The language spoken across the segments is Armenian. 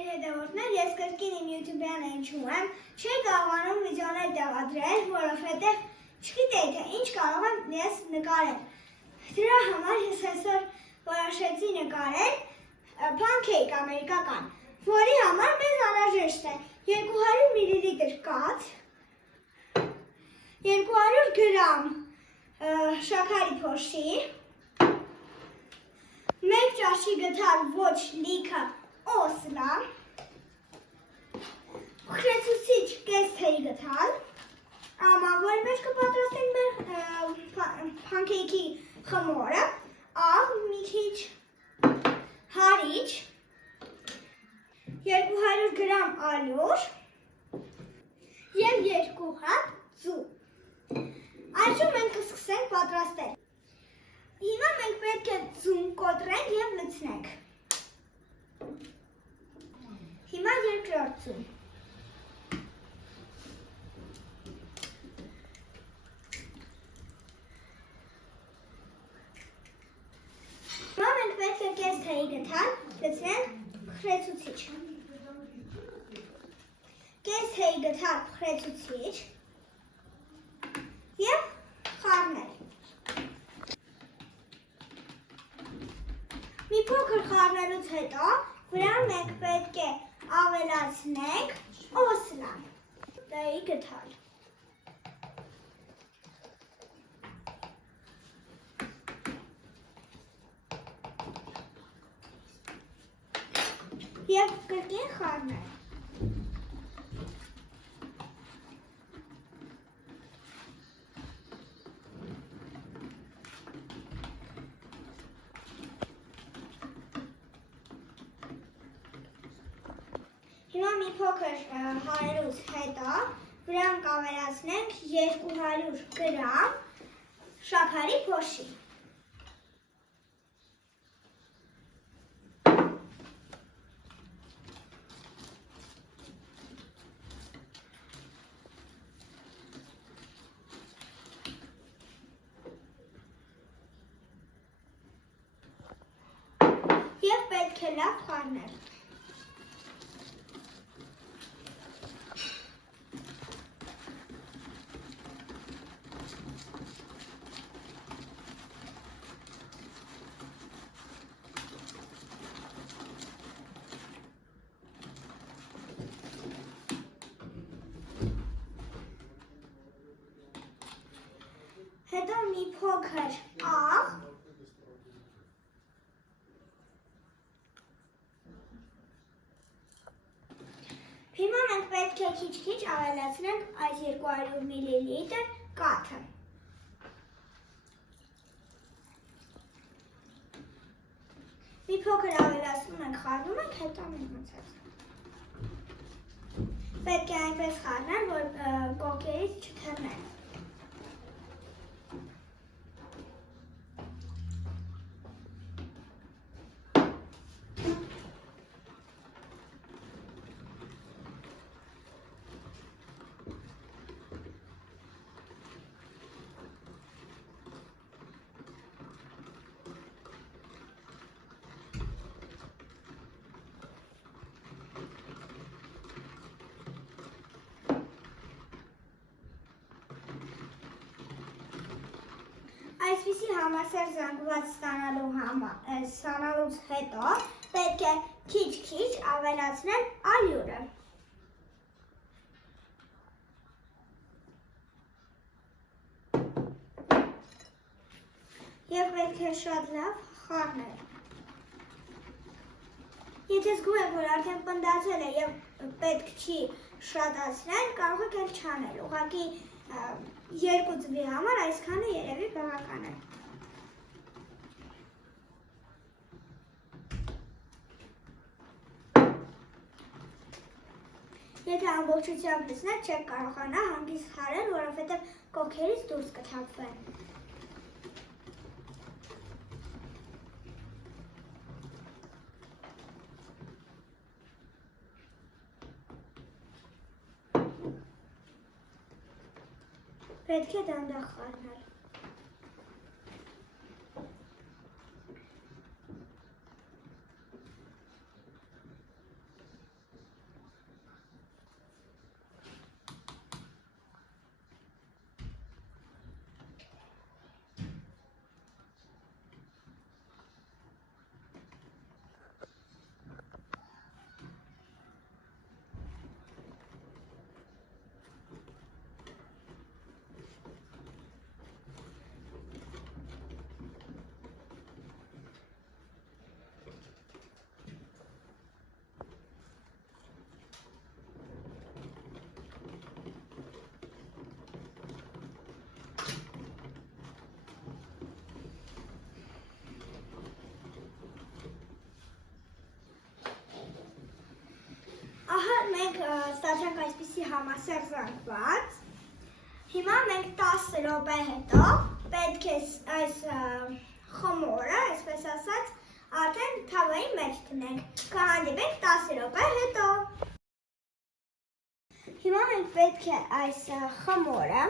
Սիրելի հետևորդներ, ես կրկին իմ YouTube-յան հնչում եմ, չի կարողանում վիդեոներ տեղադրել, որովհետև չգիտեի, թե ինչ կարող եմ ես նկարել։ Դրա համար ես այսօր որոշեցի նկարել փանքեյք ամերիկական, որի համար մեզ անհրաժեշտ է 200 մլ կաթ, 200 գրամ շաքարի փոշի, 1 ճաշի գթալ ոչ լիքը օսլա, խրեցուցիչ կես թեյ գթալ, որի մեջ կպատրաստենք մեր փանքեյքի խմորը, աղ, մի քիչ հարիչ, 200 գրամ ալյուր և 2 հատ ձու։ Այժմ մենք կսկսենք պատրաստել։ Հիմա մենք պետք է ձուն կոտրենք և լցնենք։ Հիմա երկրորդ ձուն։ Հիմա մենք պետք է կես թեյ գթալ, լցնենք խրեցուցիչ։ Կես թեյ գթալ խրեցուցիչ և խառնել։ Մի փոքր խառնելուց հետո վրան մենք պետք է ավելացնենք օսլան, թեյ գթալ։ Եվ կրկին խառնել։ Հիմա մի փոքր հարելուց հետո վրան կավելացնենք 200 գրամ շաքարի փոշի։ Եվ պետք է լավ խառնել։ Հետո մի փոքր աղ, հիմա մենք պետք է քիչ-քիչ ավելացնենք այս 200 մլ կաթը։ Մի փոքր ավելացնում ենք, խառնում ենք, հետո մենք մցած։ Պետք է այնպես խառնել, որ կոկերից չթռնեն։ Այսպիսի համասեր զանգված ստանալուց հետո պետք է քիչ-քիչ ավելացնել ալյուրը։ Եվ պետք է շատ լավ խառնել։ Եթե զգում եք, որ արդեն պնդացել է և պետք չի շատացնել, կարող եք էլ չանել, ուղղակի երկու ձվի համար այսքանը երևի բավական է։ Եթե ամբողջությամբ լցնեք, չեք կարողանա հանգիստ խառնել, որովհետև կոքերից դուրս կթափվեն։ Պետք է դանդաղ խառնել։ մենք ստացանք այսպիսի համասեռ զանգված։ Հիմա մենք 10 րոպե հետո պետք է այս խմորը, այսպես ասած, արդեն թավայի մեջ դնենք։ Կհանդիպենք 10 րոպե հետո։ Հիմա մենք պետք է այս խմորը,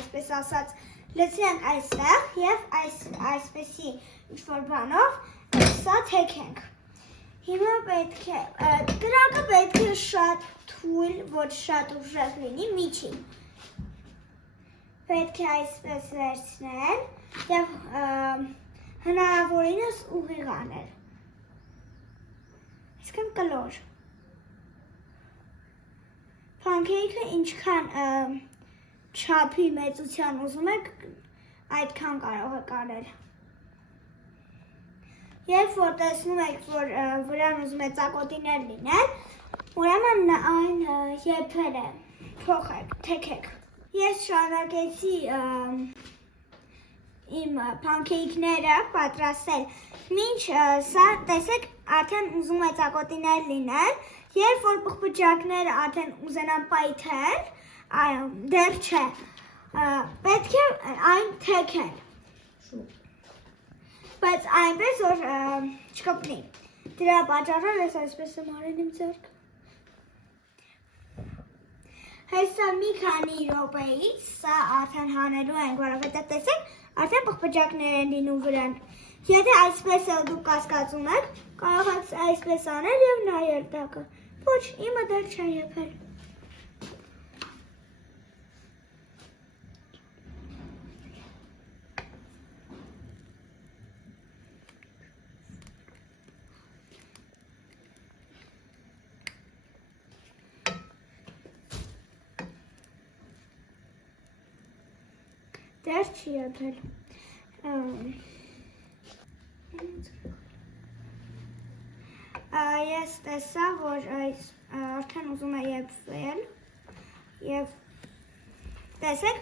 այսպես ասած, լցրենք այստեղ և այսպեսի ինչ-որ բանով սա թեքենք։ Հիմա պետք է, դրակը պետք է շատ թույլ, ոչ շատ ուժեղ լինի, միջին։ Պետք է այսպես վերցնել և հնարավորինս ուղիղ անել։ Այսքան կլոր։ Փանքեյքը ինչքան չափի մեծության ուզում եք, այդքան կարող եք անել։ Երբ որ տեսնում եք, որ վրան ուզում է ծակոտիներ լինել, ուրեմն այն եփել է, փոխեք, թեքեք։ Ես շարունակեցի իմ փանքեյքները պատրաստել, մինչ սա, տեսեք, արդեն ուզում է ծակոտիներ լինել, երբ որ պղպջակները արդեն ուզենան պայթել, դեռ չէ, պետք է այն թեքել, բայց այնպես, որ չկպնի, դրա պատճառով ես այսպես եմ արել իմ ձեռքը։ Հեսա մի քանի րոպեից սա արդեն հանելու ենք, որովհետև տեսեք, արդեն պղպջակներ են լինում վրան։ Եթե այսպես էլ դուք կասկածում եք, կարող եք այսպես անել և նայել տակը։ Ոչ, իմը դեռ չէ եփել։ Դեռ չի եփել։ Ես տեսա, որ արդեն ուզում է եփվել և տեսեք,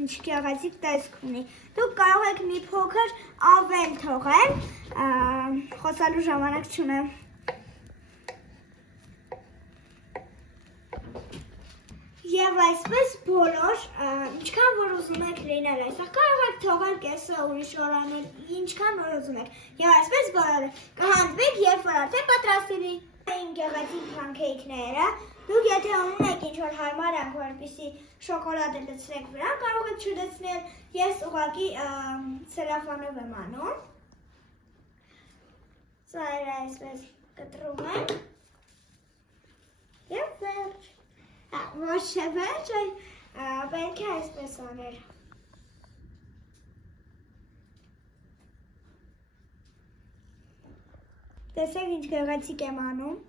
ինչ գեղեցիկ տեսք ունի։ Դուք կարող եք մի փոքր ավել թողել, խոսալու ժամանակ չունեմ։ Եվ այսպես բոլոր, ինչքան որ ուզում եք լինել այստեղ, կարող եք թողել կեսը ուրիշ օր անել, ինչքան որ ուզում եք։ Եվ այսպես բոլորը կհանդիպենք, երբ որ արդեն պատրաստ լինի։ Իմ գեղեցիկ փանքեյքները, դուք եթե ուզում եք ինչ-որ հարմար եք, որպեսզի շոկոլադը լցրեք վրան, կարող եք չլցնել, ես ուղղակի ցելոֆանով եմ անում։ Ծայրը այսպես կտրում ենք և վերջ։ Ոչ չէ վերջ, պետք է այսպես անել։ Տեսեք ինչ գեղեցիկ եմ անում։